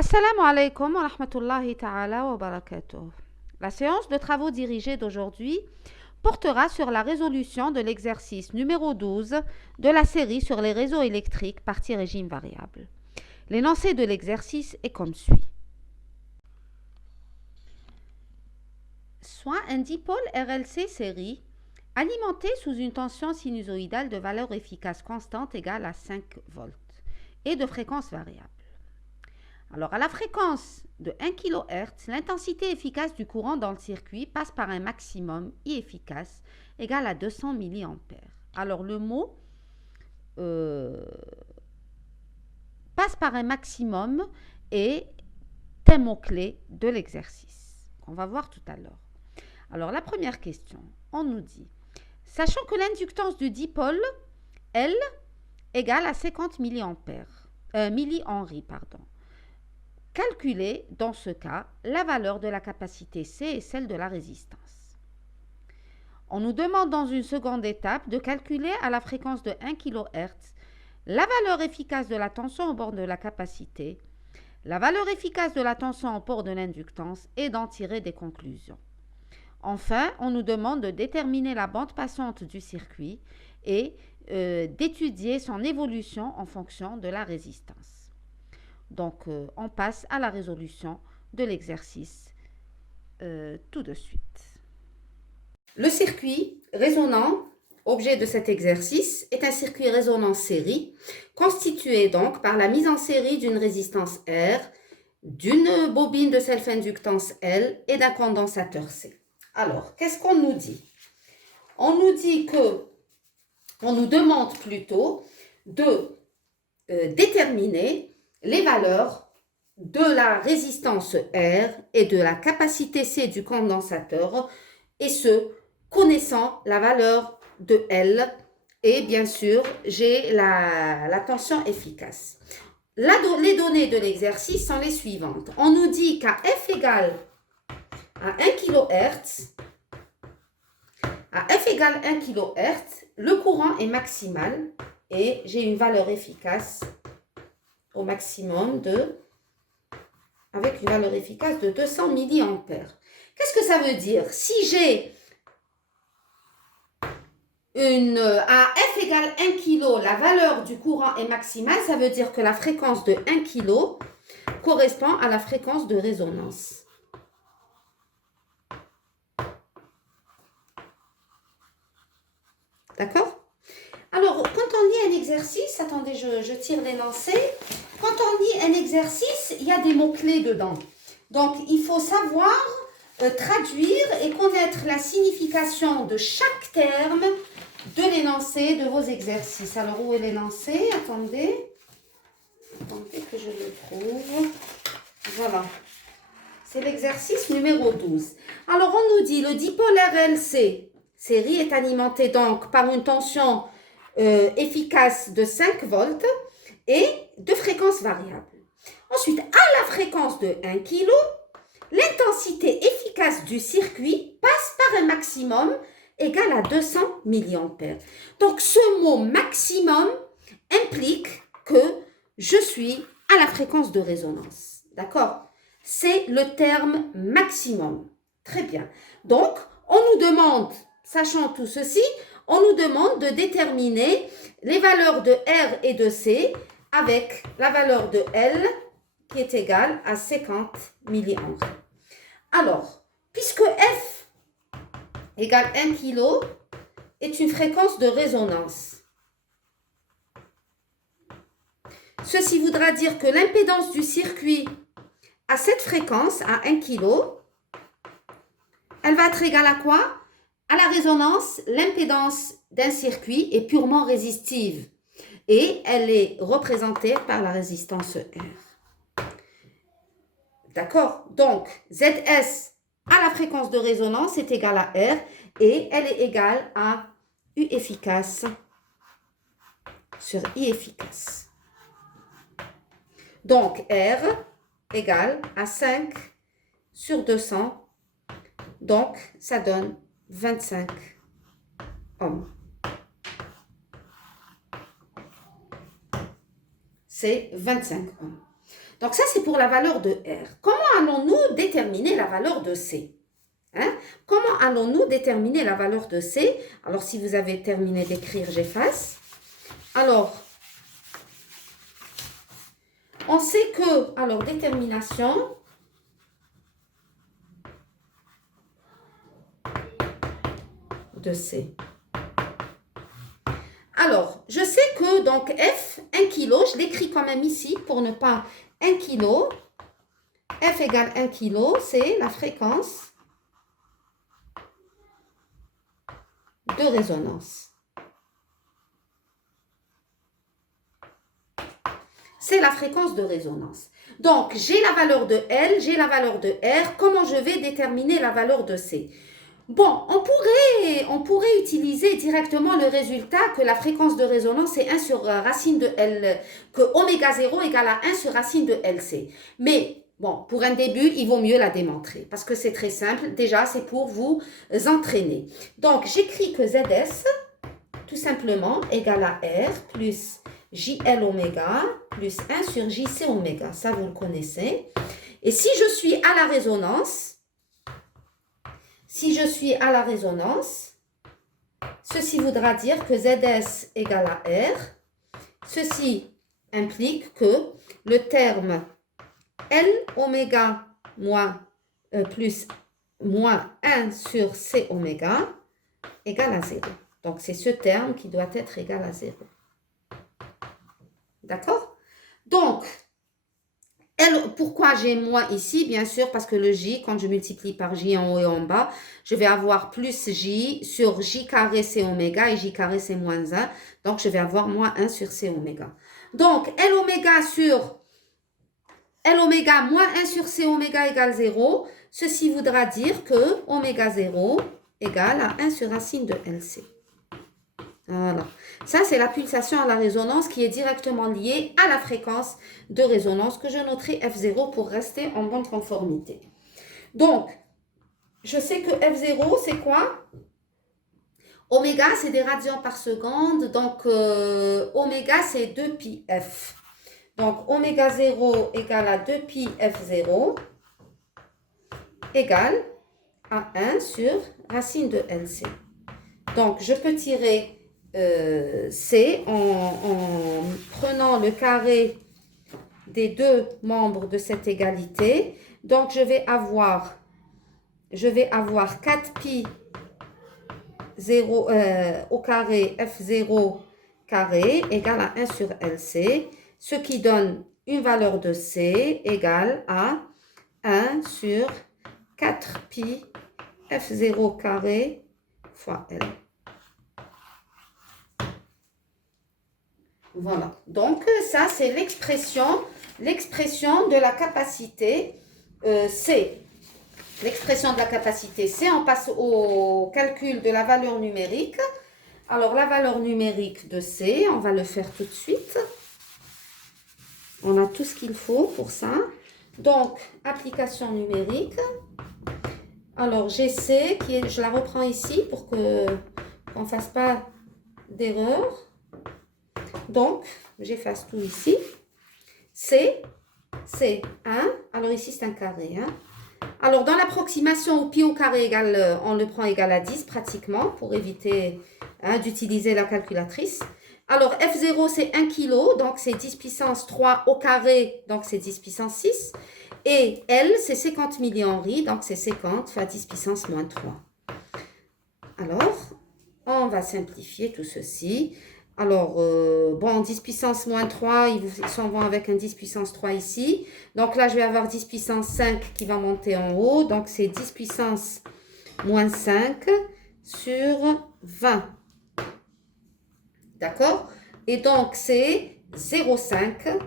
Assalamu alaikum wa rahmatullahi ta'ala wa barakatuh. La séance de travaux dirigés d'aujourd'hui portera sur la résolution de l'exercice numéro 12 de la série sur les réseaux électriques partie régime variable. L'énoncé de l'exercice est comme suit. Soit un dipôle RLC série alimenté sous une tension sinusoïdale de valeur efficace constante égale à 5 volts et de fréquence variable. Alors, à la fréquence de 1 kHz, l'intensité efficace du courant dans le circuit passe par un maximum I efficace égal à 200 mA. Alors, le mot passe par un maximum est un mot-clé de l'exercice qu'on va voir tout à l'heure. Alors, la première question, on nous dit, sachant que l'inductance du dipôle, L, égale à 50 millihenry, calculer, dans ce cas, la valeur de la capacité C et celle de la résistance. On nous demande dans une seconde étape de calculer à la fréquence de 1 kHz la valeur efficace de la tension au bord de la capacité, la valeur efficace de la tension au port de l'inductance et d'en tirer des conclusions. Enfin, on nous demande de déterminer la bande passante du circuit et d'étudier son évolution en fonction de la résistance. Donc, on passe à la résolution de l'exercice tout de suite. Le circuit résonant, objet de cet exercice, est un circuit résonant série, constitué donc par la mise en série d'une résistance R, d'une bobine de self-inductance L et d'un condensateur C. Alors, qu'est-ce qu'on nous dit? On nous demande plutôt de déterminer les valeurs de la résistance R et de la capacité C du condensateur, et ce, connaissant la valeur de L, et bien sûr, j'ai la tension efficace. Les données de l'exercice sont les suivantes. On nous dit qu'à F égale à 1 kHz, le courant est maximal et j'ai une valeur efficace au maximum avec une valeur efficace de 200 mA. Qu'est-ce que ça veut dire? Si j'ai à F égale 1 kg, la valeur du courant est maximale, ça veut dire que la fréquence de 1 kg correspond à la fréquence de résonance. D'accord? Alors, quand on lit un exercice, attendez, je tire l'énoncé. Quand on lit un exercice, il y a des mots-clés dedans. Donc, il faut savoir traduire et connaître la signification de chaque terme de l'énoncé de vos exercices. Alors, où est l'énoncé? Attendez que je le trouve. Voilà. C'est l'exercice numéro 12. Alors, on nous dit, le dipôle RLC, série, est alimenté donc par une tension efficace de 5 volts et de fréquence variable. Ensuite, à la fréquence de 1 kg, l'intensité efficace du circuit passe par un maximum égal à 200 mA. Donc, ce mot maximum implique que je suis à la fréquence de résonance. D'accord? C'est le terme maximum. Très bien. Donc, on nous demande, sachant tout ceci, on nous demande de déterminer les valeurs de R et de C avec la valeur de L qui est égale à 50 mA. Alors, puisque F égale 1 kg est une fréquence de résonance, ceci voudra dire que l'impédance du circuit à cette fréquence, à 1 kg, elle va être égale à quoi? À la résonance, l'impédance d'un circuit est purement résistive et elle est représentée par la résistance R. D'accord? Donc, ZS à la fréquence de résonance est égale à R et elle est égale à U efficace sur I efficace. Donc, R égale à 5 sur 200. Donc, ça donne 25 ohms. C'est 25 ohms. Donc ça, c'est pour la valeur de R. Comment allons-nous déterminer la valeur de C? Hein? Comment allons-nous déterminer la valeur de C? Alors, si vous avez terminé d'écrire, j'efface. Alors, on sait que, alors, détermination de C. Alors, je sais que, donc, F, 1 kg, je l'écris quand même ici pour ne pas 1 kg. F égale 1 kg, c'est la fréquence de résonance. C'est la fréquence de résonance. Donc, j'ai la valeur de L, j'ai la valeur de R. Comment je vais déterminer la valeur de C? Bon, on pourrait utiliser directement le résultat que la fréquence de résonance est 1 sur racine de L, que oméga 0 égale à 1 sur racine de LC. Mais, bon, pour un début, il vaut mieux la démontrer parce que c'est très simple. Déjà, c'est pour vous entraîner. Donc, j'écris que ZS, tout simplement, égale à R plus JL oméga plus 1 sur JC oméga. Ça, vous le connaissez. Et si je suis à la résonance, ceci voudra dire que ZS égale à R. Ceci implique que le terme L oméga plus moins 1 sur C oméga égale à 0. Donc, c'est ce terme qui doit être égal à 0. D'accord? Donc, pourquoi j'ai moins ici? Bien sûr, parce que le J, quand je multiplie par J en haut et en bas, je vais avoir plus J sur J carré C oméga et J carré c'est moins 1. Donc, je vais avoir moins 1 sur C oméga. Donc, L oméga moins 1 sur C oméga égale 0. Ceci voudra dire que oméga 0 égale à 1 sur racine de LC. Voilà. Ça, c'est la pulsation à la résonance qui est directement liée à la fréquence de résonance que je noterai F0 pour rester en bonne conformité. Donc, je sais que F0, c'est quoi? Oméga, c'est des radians par seconde. Donc, oméga, c'est 2 pi F. Donc, oméga 0 égale à 2 pi F0 égale à 1 sur racine de LC. Donc, je peux tirer C en prenant le carré des deux membres de cette égalité. Donc, je vais avoir 4 pi 0 au carré F0 carré égale à 1 sur LC, ce qui donne une valeur de C égale à 1 sur 4 pi F0 carré fois L. Voilà, donc ça c'est l'expression de la capacité C. L'expression de la capacité C, on passe au calcul de la valeur numérique. Alors la valeur numérique de C, on va le faire tout de suite. On a tout ce qu'il faut pour ça. Donc, application numérique. Alors j'ai C, je la reprends ici pour qu'on ne fasse pas d'erreur. Donc, j'efface tout ici. C, c'est 1. Alors ici, c'est un carré. Hein. Alors, dans l'approximation au pi au carré égale, on le prend égal à 10 pratiquement pour éviter d'utiliser la calculatrice. Alors, F0, c'est 1 kg, donc c'est 10 puissance 3 au carré, donc c'est 10 puissance 6. Et L, c'est 50 millihenries, donc c'est 50 fois 10 puissance moins 3. Alors, on va simplifier tout ceci. Alors, bon, 10 puissance moins 3, ils s'en vont avec un 10 puissance 3 ici. Donc là, je vais avoir 10 puissance 5 qui va monter en haut. Donc, c'est 10 puissance moins 5 sur 20. D'accord? Et donc, c'est 0,5.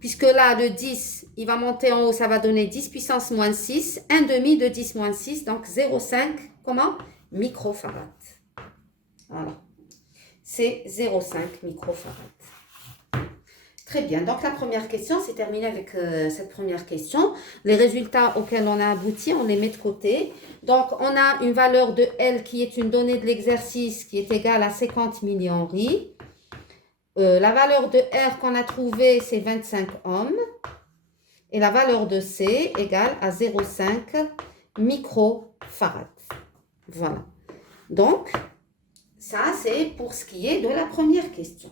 Puisque là, le 10, il va monter en haut, ça va donner 10 puissance moins 6. 1 demi de 10 moins 6, donc 0,5, comment? Microfarad. Voilà. C'est 0,5 microfarad. Très bien. Donc, la première question, c'est terminé avec cette première question. Les résultats auxquels on a abouti, on les met de côté. Donc, on a une valeur de L qui est une donnée de l'exercice qui est égale à 50 millihenries. la valeur de R qu'on a trouvée, c'est 25 ohms. Et la valeur de C égale à 0,5 microfarad. Voilà. Donc, ça, c'est pour ce qui est de la première question.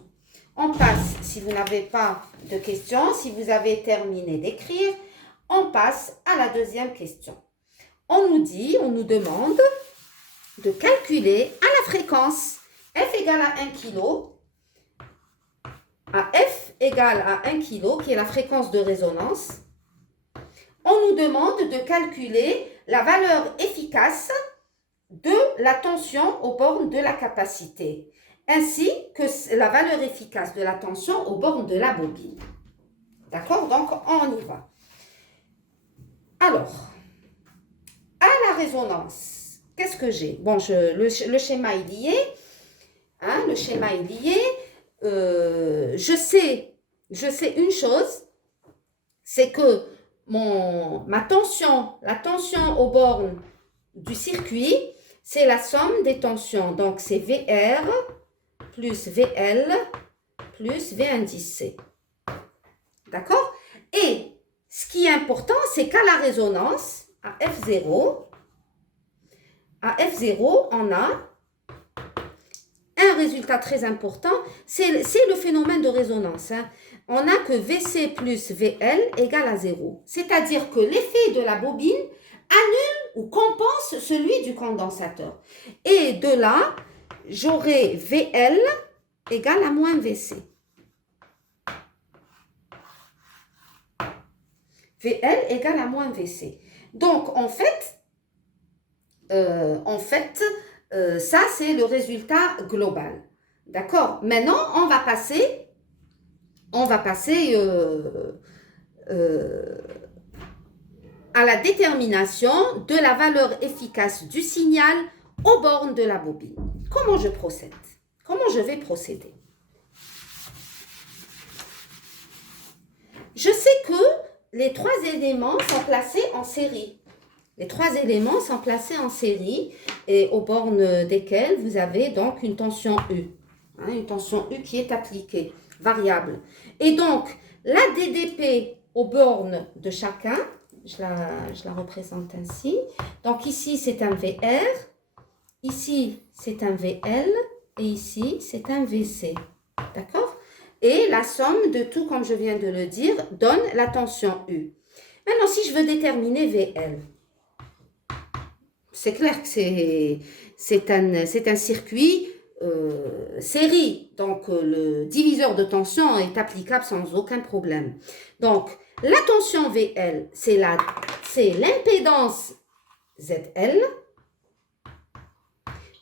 On passe, si vous n'avez pas de questions, si vous avez terminé d'écrire, on passe à la deuxième question. On nous demande de calculer à la fréquence F égale à 1 kg, à F égale à 1 kg, qui est la fréquence de résonance. On nous demande de calculer la valeur efficace de la tension aux bornes de la capacité, ainsi que la valeur efficace de la tension aux bornes de la bobine. D'accord? Donc, on y va. Alors, à la résonance, qu'est-ce que j'ai? Bon, le schéma est lié. Hein, le schéma est lié. Je sais une chose, c'est que la tension aux bornes du circuit, c'est la somme des tensions. Donc, c'est VR plus VL plus V indice C. D'accord? Et ce qui est important, c'est qu'à la résonance, à F0, on a un résultat très important, c'est le phénomène de résonance. Hein. On a que VC plus VL égale à 0. C'est-à-dire que l'effet de la bobine annule ou compense celui du condensateur. Et de là, j'aurai VL égale à moins VC. VL égale à moins VC. Donc, en fait, ça, c'est le résultat global. D'accord? Maintenant, on va passer à la détermination de la valeur efficace du signal aux bornes de la bobine. Comment je procède? Comment je vais procéder? Je sais que les trois éléments sont placés en série. Les trois éléments sont placés en série et aux bornes desquelles vous avez donc une tension U. Hein, une tension U qui est appliquée, variable. Et donc, la DDP aux bornes de chacun, je la représente ainsi. Donc ici, c'est un VR, ici, c'est un VL et ici, c'est un VC. D'accord? Et la somme de tout, comme je viens de le dire, donne la tension U. Maintenant, si je veux déterminer VL, c'est clair que c'est un circuit série. Donc, le diviseur de tension est applicable sans aucun problème. Donc, la tension VL, c'est l'impédance ZL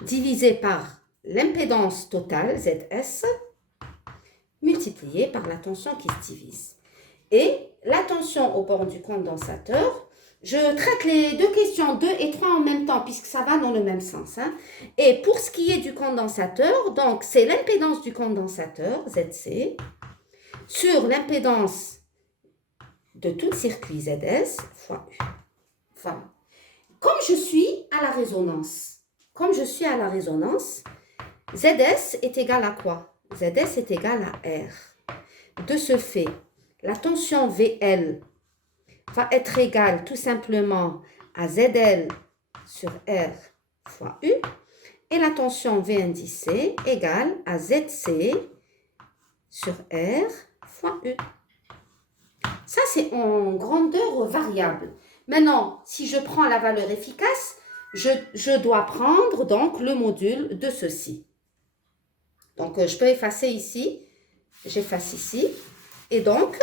divisée par l'impédance totale ZS multipliée par la tension qui se divise. Et la tension au bord du condensateur, je traite les deux questions 2 et 3 en même temps puisque ça va dans le même sens. Hein. Et pour ce qui est du condensateur, donc c'est l'impédance du condensateur, ZC, sur l'impédance de tout le circuit ZS fois U. Voilà. Comme je suis à la résonance, ZS est égal à quoi? ZS est égal à R. De ce fait, la tension VL va être égale tout simplement à ZL sur R fois U et la tension V indice C égale à ZC sur R fois U. Ça, c'est en grandeur variable. Maintenant, si je prends la valeur efficace, je dois prendre donc le module de ceci. Donc, je peux effacer ici. J'efface ici. Et donc,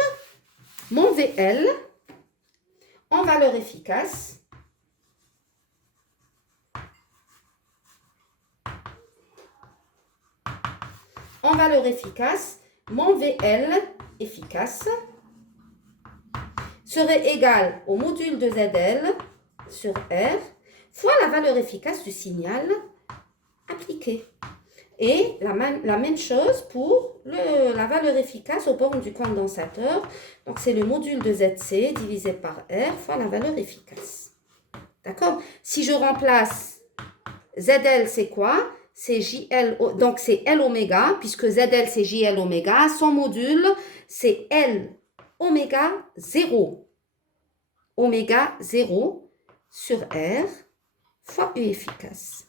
mon VL, en valeur efficace, mon VL efficace serait égal au module de ZL sur R fois la valeur efficace du signal appliqué. Et la même chose pour la valeur efficace aux bornes du condensateur. Donc, c'est le module de ZC divisé par R fois la valeur efficace. D'accord? Si je remplace ZL, c'est quoi? c'est JL, donc c'est L oméga, puisque ZL c'est JL oméga. Son module, c'est L oméga 0. Oméga 0 sur R fois U efficace.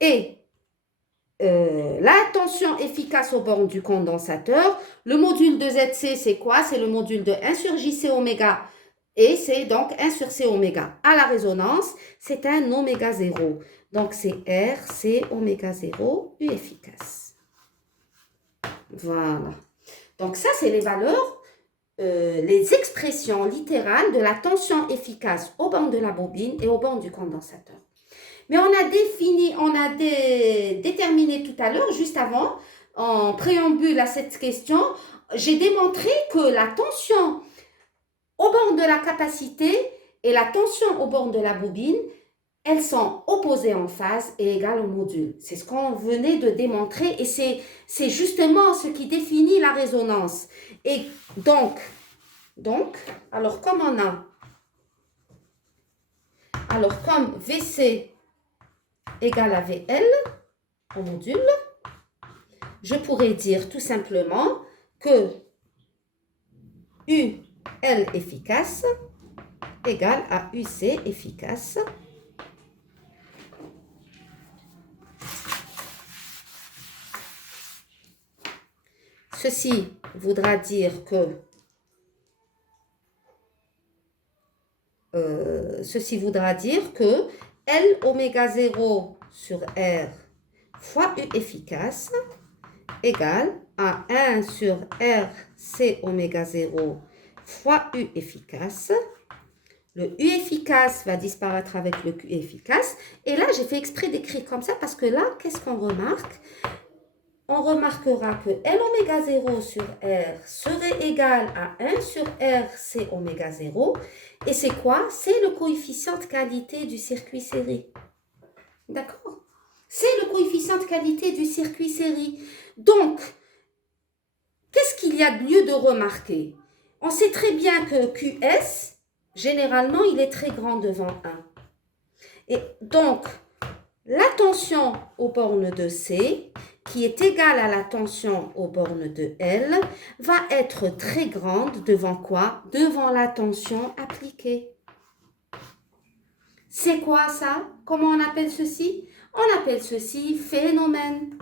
Et la tension efficace aux bornes du condensateur, le module de ZC, c'est quoi? C'est le module de 1 sur JC oméga, et c'est donc 1 sur C oméga. À la résonance, c'est un oméga 0. Donc, c'est R, C, oméga 0, U efficace. Voilà. Donc, ça, c'est les valeurs, les expressions littérales de la tension efficace aux bornes de la bobine et aux bornes du condensateur. Mais on a déterminé tout à l'heure, juste avant, en préambule à cette question, j'ai démontré que la tension aux bornes de la capacité et la tension aux bornes de la bobine, elles sont opposées en phase et égales au module. C'est ce qu'on venait de démontrer et c'est justement ce qui définit la résonance. Et donc alors comme VC égale à VL au module, je pourrais dire tout simplement que UL efficace égale à UC efficace. Ceci voudra dire que L oméga 0 sur R fois U efficace égale à 1 sur R C oméga 0 fois U efficace. Le U efficace va disparaître avec le Q efficace. Et là, j'ai fait exprès d'écrire comme ça parce que là, qu'est-ce qu'on remarque? On remarquera que L oméga 0 sur R serait égal à 1 sur R C oméga 0. Et c'est quoi? C'est le coefficient de qualité du circuit série. D'accord? C'est le coefficient de qualité du circuit série. Donc, qu'est-ce qu'il y a de mieux de remarquer? On sait très bien que QS, généralement, il est très grand devant 1. Et donc, la tension aux bornes de C, qui est égale à la tension aux bornes de L, va être très grande devant quoi? Devant la tension appliquée. C'est quoi ça? Comment on appelle ceci? On appelle ceci phénomène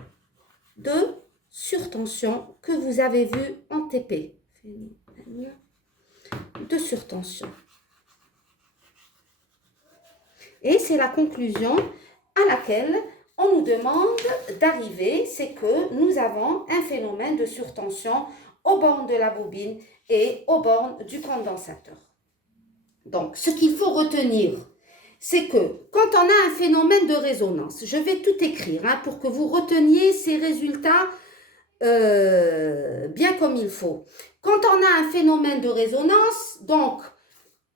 de surtension que vous avez vu en TP. Phénomène de surtension. Et c'est la conclusion à laquelle on nous demande d'arriver, c'est que nous avons un phénomène de surtension aux bornes de la bobine et aux bornes du condensateur. Donc, ce qu'il faut retenir, c'est que quand on a un phénomène de résonance, je vais tout écrire pour que vous reteniez ces résultats bien comme il faut. Quand on a un phénomène de résonance, donc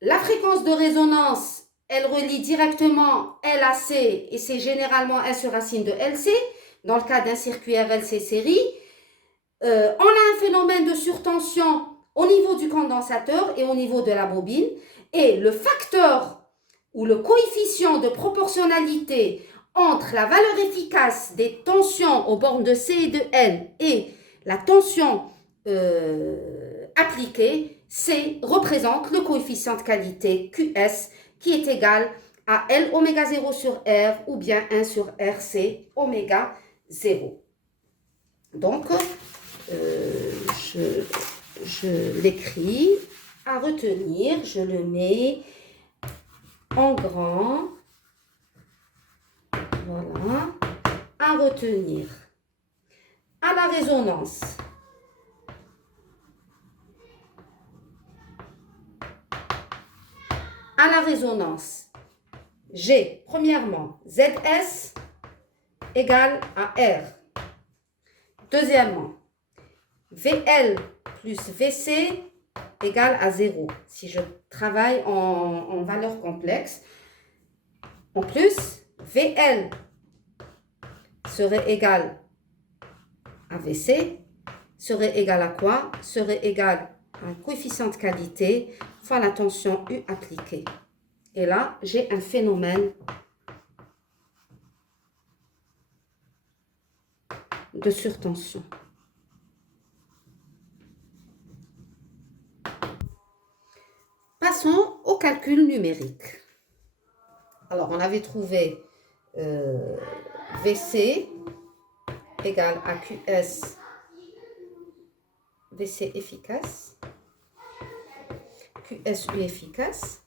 la fréquence de résonance, elle relie directement LAC et c'est généralement 1 sur racine de LC, dans le cas d'un circuit RLC série. On a un phénomène de surtension au niveau du condensateur et au niveau de la bobine. Et le facteur ou le coefficient de proportionnalité entre la valeur efficace des tensions aux bornes de C et de L et la tension appliquée, C représente le coefficient de qualité QS qui est égal à L oméga 0 sur R ou bien 1 sur RC oméga 0. Donc, je l'écris à retenir, je le mets en grand, voilà, à retenir. À la résonance. À la résonance, j'ai premièrement ZS égale à R. Deuxièmement, VL plus VC égale à 0. Si je travaille en valeur complexe. En plus, VL serait égal à VC, serait égal à quoi? Serait égal à un coefficient de qualité fois la tension U appliquée. Et là, j'ai un phénomène de surtension. Passons au calcul numérique. Alors, on avait trouvé VC égale à QS, VC efficace, QSU efficace,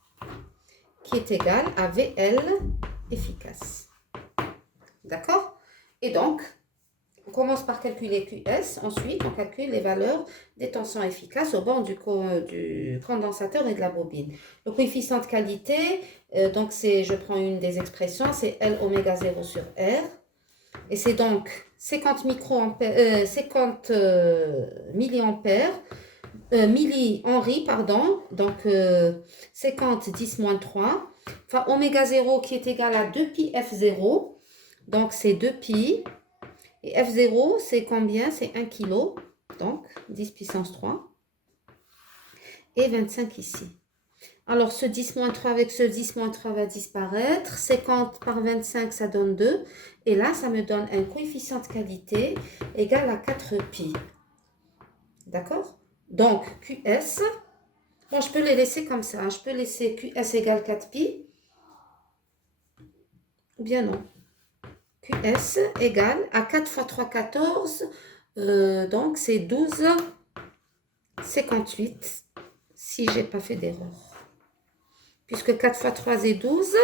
qui est égal à VL efficace. D'accord? Et donc, on commence par calculer QS, ensuite on calcule les valeurs des tensions efficaces au bord du condensateur et de la bobine. Le coefficient de qualité, donc je prends une des expressions, c'est L oméga 0 sur R, et c'est donc 50 milliampères, millihenry, pardon, donc 50 10 moins 3, enfin oméga 0 qui est égal à 2pi F0, donc c'est 2pi, et F0 c'est combien? C'est 1 kg, donc 10 puissance 3, et 25 ici. Alors ce 10 moins 3 avec ce 10 moins 3 va disparaître, 50 par 25 ça donne 2, et là ça me donne un coefficient de qualité égal à 4pi. D'accord? Donc, QS, bon, je peux les laisser comme ça. Je peux laisser QS égale 4pi. Ou bien non. QS égale à 4 fois 3, 14. Donc, c'est 12,58. Si je n'ai pas fait d'erreur. Puisque 4 fois 3, c'est 12.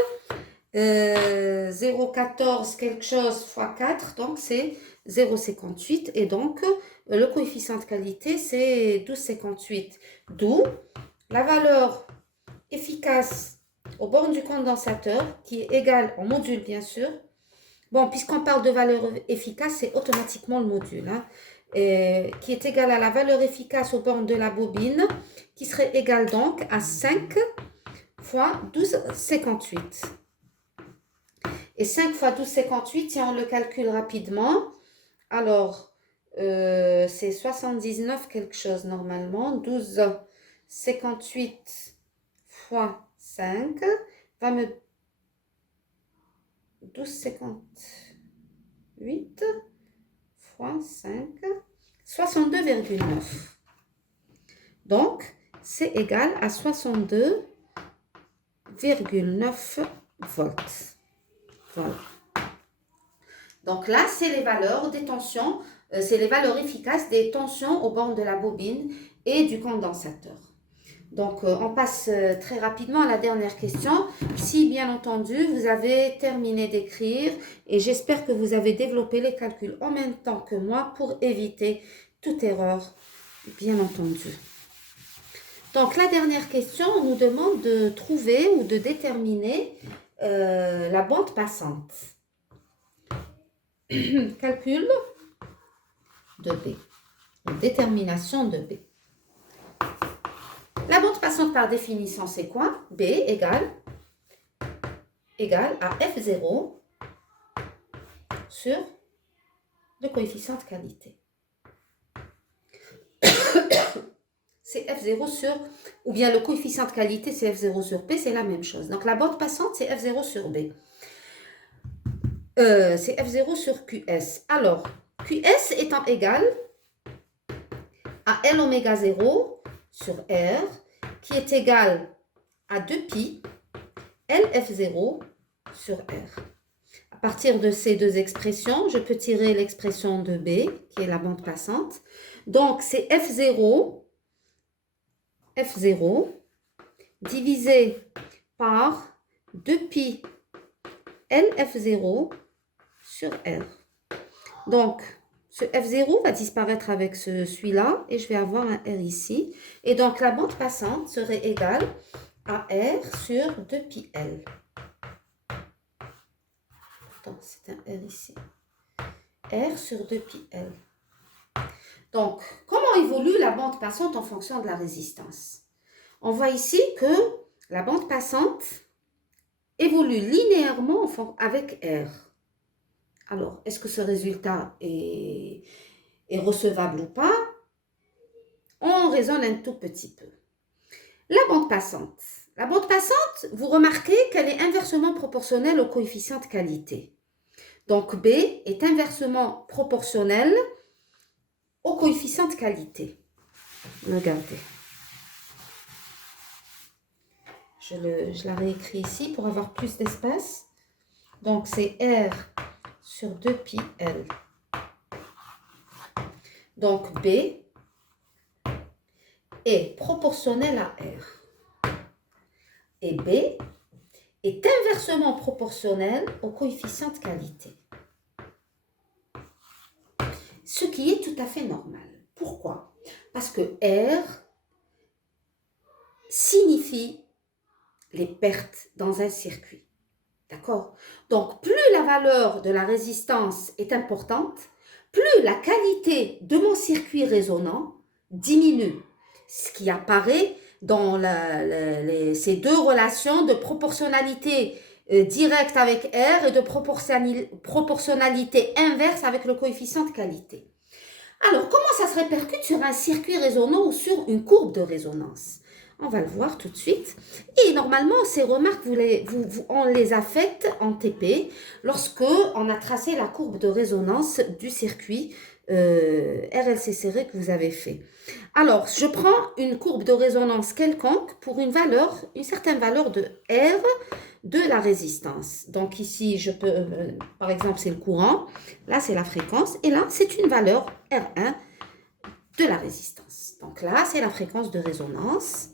0,14 quelque chose fois 4. Donc, c'est 0,58. Et donc, le coefficient de qualité, c'est 12,58. D'où la valeur efficace au bornes du condensateur, qui est égale en module, bien sûr. Bon, puisqu'on parle de valeur efficace, c'est automatiquement le module, hein, qui est égal à la valeur efficace aux bornes de la bobine, qui serait égale donc à 5 fois 12,58. Et 5 fois 12,58, si on le calcule rapidement, alors c'est 79 quelque chose normalement. 12,58 fois 5 va me 12,58 fois 5, 62,9. Donc, c'est égal à 62,9 volts. Voilà. Donc là, c'est les valeurs des tensions, c'est les valeurs efficaces des tensions aux bornes de la bobine et du condensateur. Donc, on passe très rapidement à la dernière question. Si, bien entendu, vous avez terminé d'écrire et j'espère que vous avez développé les calculs en même temps que moi pour éviter toute erreur, bien entendu. Donc, la dernière question, on nous demande de trouver ou de déterminer la bande passante. Calcul de B. Détermination de B. La bande passante par définition, c'est quoi? B égale à F0 sur le coefficient de qualité. C'est F0 sur, ou bien le coefficient de qualité, c'est F0 sur B, c'est la même chose. Donc, la bande passante, c'est F0 sur B. C'est F0 sur QS. Alors, QS étant égal à L oméga 0 sur R, qui est égal à 2pi LF0 sur R. À partir de ces deux expressions, je peux tirer l'expression de B, qui est la bande passante. Donc, c'est F0 divisé par 2pi LF0 sur R. Donc, ce F0 va disparaître avec celui-là et je vais avoir un R ici. Et donc, la bande passante serait égale à R sur 2pi L. Attends, c'est un R ici. R sur 2pi L. Donc, comment évolue la bande passante en fonction de la résistance? On voit ici que la bande passante évolue linéairement avec R. Alors, est-ce que ce résultat est recevable ou pas? On raisonne un tout petit peu. La bande passante, vous remarquez qu'elle est inversement proportionnelle au coefficient de qualité. Donc, B est inversement proportionnel au coefficient de qualité. Regardez. Je la réécris ici pour avoir plus d'espace. Donc, c'est R sur 2pi L. Donc, B est proportionnel à R. Et B est inversement proportionnel au coefficient de qualité. Ce qui est tout à fait normal. Pourquoi? Parce que R signifie les pertes dans un circuit. D'accord? Donc, plus la valeur de la résistance est importante, plus la qualité de mon circuit résonant diminue. Ce qui apparaît dans ces deux relations de proportionnalité directe avec R et de proportionnalité inverse avec le coefficient de qualité. Alors, comment ça se répercute sur un circuit résonant ou sur une courbe de résonance? On va le voir tout de suite. Et normalement, ces remarques, on les a faites en TP lorsque on a tracé la courbe de résonance du circuit RLC serré que vous avez fait. Alors, je prends une courbe de résonance quelconque pour une certaine valeur de R de la résistance. Donc ici, je peux, par exemple, c'est le courant. Là, c'est la fréquence. Et là, c'est une valeur R1 de la résistance. Donc là, c'est la fréquence de résonance.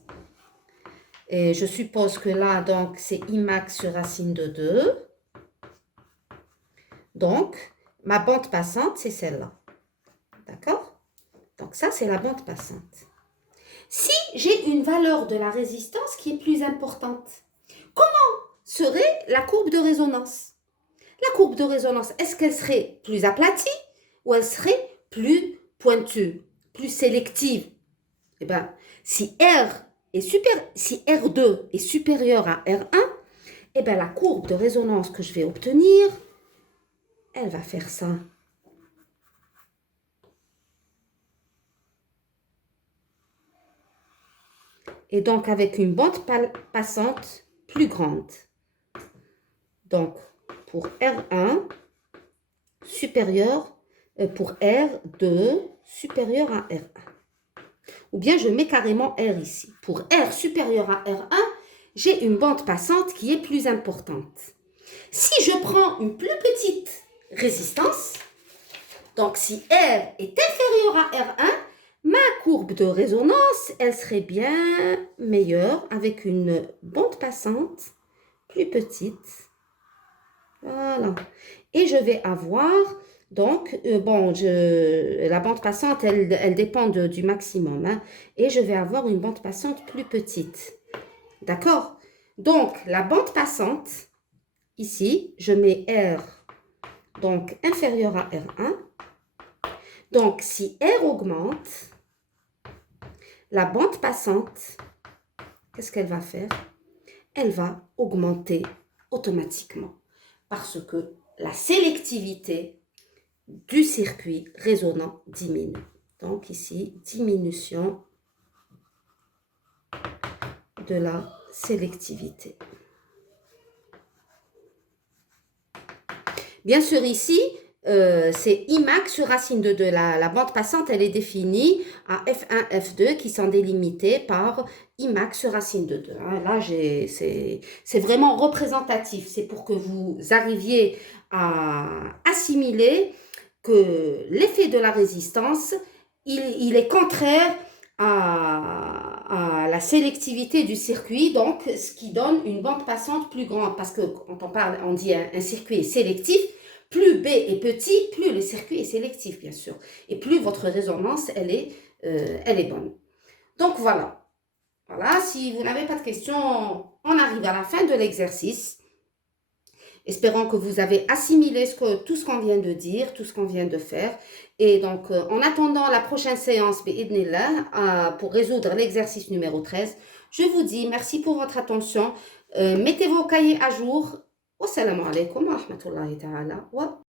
Et je suppose que là, donc, c'est Imax sur racine de 2. Donc, ma bande passante, c'est celle-là. D'accord? Donc, ça, c'est la bande passante. Si j'ai une valeur de la résistance qui est plus importante, comment serait la courbe de résonance? La courbe de résonance, est-ce qu'elle serait plus aplatie ou elle serait plus pointue, plus sélective? Eh bien, si R2 est supérieur à R1, eh bien, la courbe de résonance que je vais obtenir, elle va faire ça. Et donc, avec une bande passante plus grande. Donc, pour R1, pour R2, supérieur à R1. Ou bien, je mets carrément R ici. Pour R supérieur à R1, j'ai une bande passante qui est plus importante. Si je prends une plus petite résistance, donc si R est inférieur à R1, ma courbe de résonance, elle serait bien meilleure avec une bande passante plus petite. Voilà. Et je vais avoir, donc, la bande passante, elle dépend du maximum. Hein, et je vais avoir une bande passante plus petite. D'accord? Donc, la bande passante, ici, je mets R, donc, inférieur à R1. Donc, si R augmente, la bande passante, qu'est-ce qu'elle va faire? Elle va augmenter automatiquement parce que la sélectivité du circuit résonant diminue. Donc ici, diminution de la sélectivité. Bien sûr, ici, c'est Imax sur racine de 2. La bande passante, elle est définie à F1, F2 qui sont délimités par Imax sur racine de 2. Hein. Là, c'est vraiment représentatif. C'est pour que vous arriviez à assimiler que l'effet de la résistance, il est contraire à la sélectivité du circuit, donc ce qui donne une bande passante plus grande. Parce que quand on dit un circuit est sélectif, plus B est petit, plus le circuit est sélectif, bien sûr. Et plus votre résonance, elle est bonne. Donc, voilà. Voilà, si vous n'avez pas de questions, on arrive à la fin de l'exercice. Espérons que vous avez assimilé tout ce qu'on vient de dire, tout ce qu'on vient de faire. Et donc, en attendant la prochaine séance, pour résoudre l'exercice numéro 13, je vous dis merci pour votre attention. Mettez vos cahiers à jour. Wassalamu alaikum wa rahmatullahi ta'ala wa